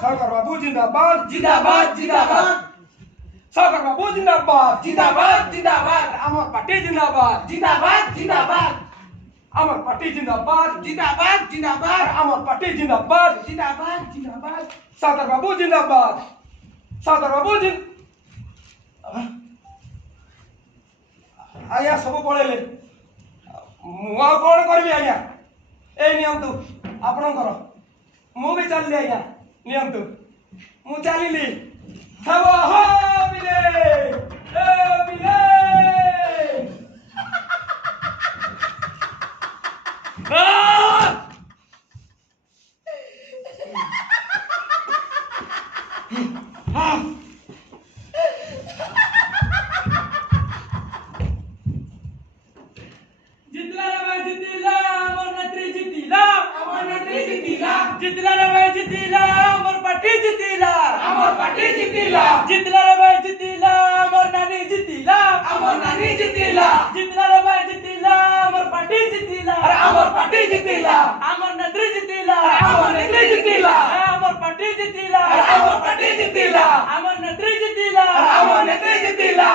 सागर बाबू जिंदाबाद जिंदाबाद जिंदाबाद सागर बाबू जिंदाबाद जिंदाबाद जिंदाबाद अमर पार्टी जिंदाबाद जिंदाबाद जिंदाबाद अमर पार्टी जिंदाबाद जिंदाबाद जिंदाबाद अमर पार्टी जिंदाबाद जिंदाबाद जिंदाबाद सागर बाबू जिंदाबाद सागर बाबू आज्ञा सब पळेले मु आ कोन करबी आज्ञा ए नियंतु आपणकर मु भी चलली आज्ञा नियंतु मु चलिली सब हो बिले ए बिले जितला रे भाई जितिला अमर नेत्री जितिला अमर नेत्री जितिला जितला रे भाई जितिला अमर पार्टी जितिला अमर पार्टी जितिला जितला रे भाई जितिला अमर नानी जितिला अमर नानी जितिला जितला रे भाई जितिला अमर पार्टी जितिला अरे अमर पार्टी जितिला अमर नेत्री जितिला अमर नेत्री जितिला अमर पार्टी जितिला अमर पार्टी जितिला अमर नेत्री जितिला अमर नेत्री जितिला